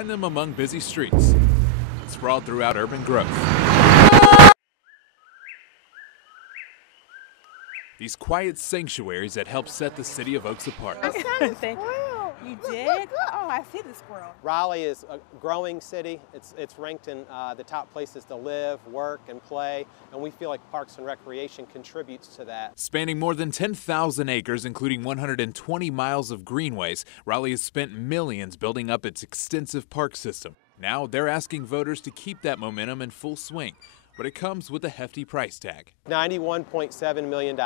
find them among busy streets, sprawled throughout urban growth. These quiet sanctuaries that help set the city of Oaks apart. I saw the squirrel. You did? Oh, I see the squirrel. Raleigh is a growing city. It's ranked in the top places to live, work, and play, and we feel like Parks and Recreation contributes to that. Spanning more than 10,000 acres, including 120 miles of greenways, Raleigh has spent millions building up its extensive park system. Now they're asking voters to keep that momentum in full swing. But it comes with a hefty price tag. $91.7 million.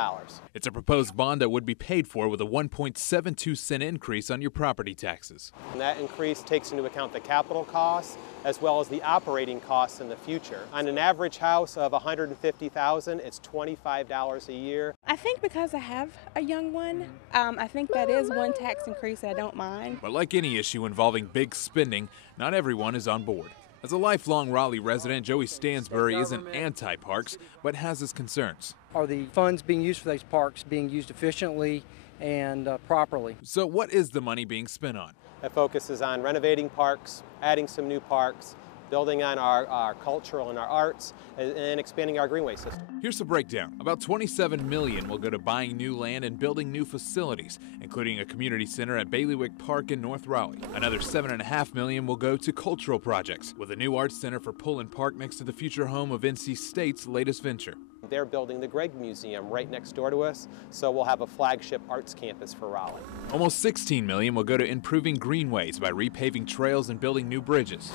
It's a proposed bond that would be paid for with a 1.72-cent increase on your property taxes. And that increase takes into account the capital costs as well as the operating costs in the future. On an average house of $150,000, it's $25 a year. I think because I have a young one, I think that is one tax increase I don't mind. But like any issue involving big spending, not everyone is on board. As a lifelong Raleigh resident, Joey Stansbury isn't anti-parks, but has his concerns. Are the funds being used for these parks being used efficiently and properly? So what is the money being spent on? It focuses on renovating parks, adding some new parks, building on our cultural and our arts, and expanding our greenway system. Here's the breakdown. About $27 million will go to buying new land and building new facilities, including a community center at Bailiwick Park in North Raleigh. Another $7.5 million will go to cultural projects, with a new arts center for Pullen Park next to the future home of NC State's latest venture. They're building the Gregg Museum right next door to us, so we'll have a flagship arts campus for Raleigh. Almost $16 million will go to improving greenways by repaving trails and building new bridges.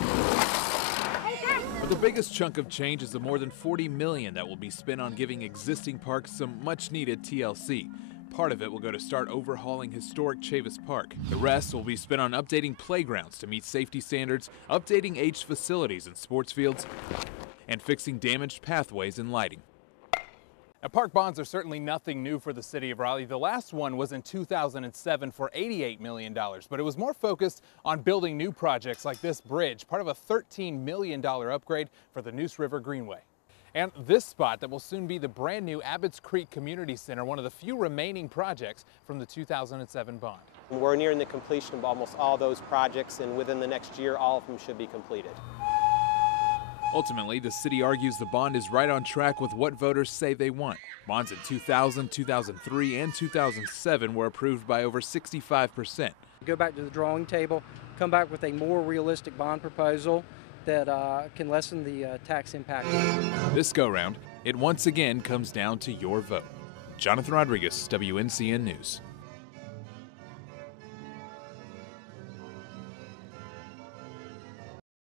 The biggest chunk of change is the more than $40 million that will be spent on giving existing parks some much-needed TLC. Part of it will go to start overhauling historic Chavis Park. The rest will be spent on updating playgrounds to meet safety standards, updating aged facilities and sports fields, and fixing damaged pathways and lighting. Now, park bonds are certainly nothing new for the city of Raleigh. The last one was in 2007 for $88 million, but it was more focused on building new projects like this bridge, part of a $13 million upgrade for the Neuse River Greenway. And this spot that will soon be the brand new Abbott's Creek Community Center, one of the few remaining projects from the 2007 bond. We're nearing the completion of almost all those projects, and within the next year, all of them should be completed. Ultimately, the city argues the bond is right on track with what voters say they want. Bonds in 2000, 2003, and 2007 were approved by over 65%. Go back to the drawing table, come back with a more realistic bond proposal that can lessen the tax impact. This go-round, it once again comes down to your vote. Jonathan Rodriguez, WNCN News.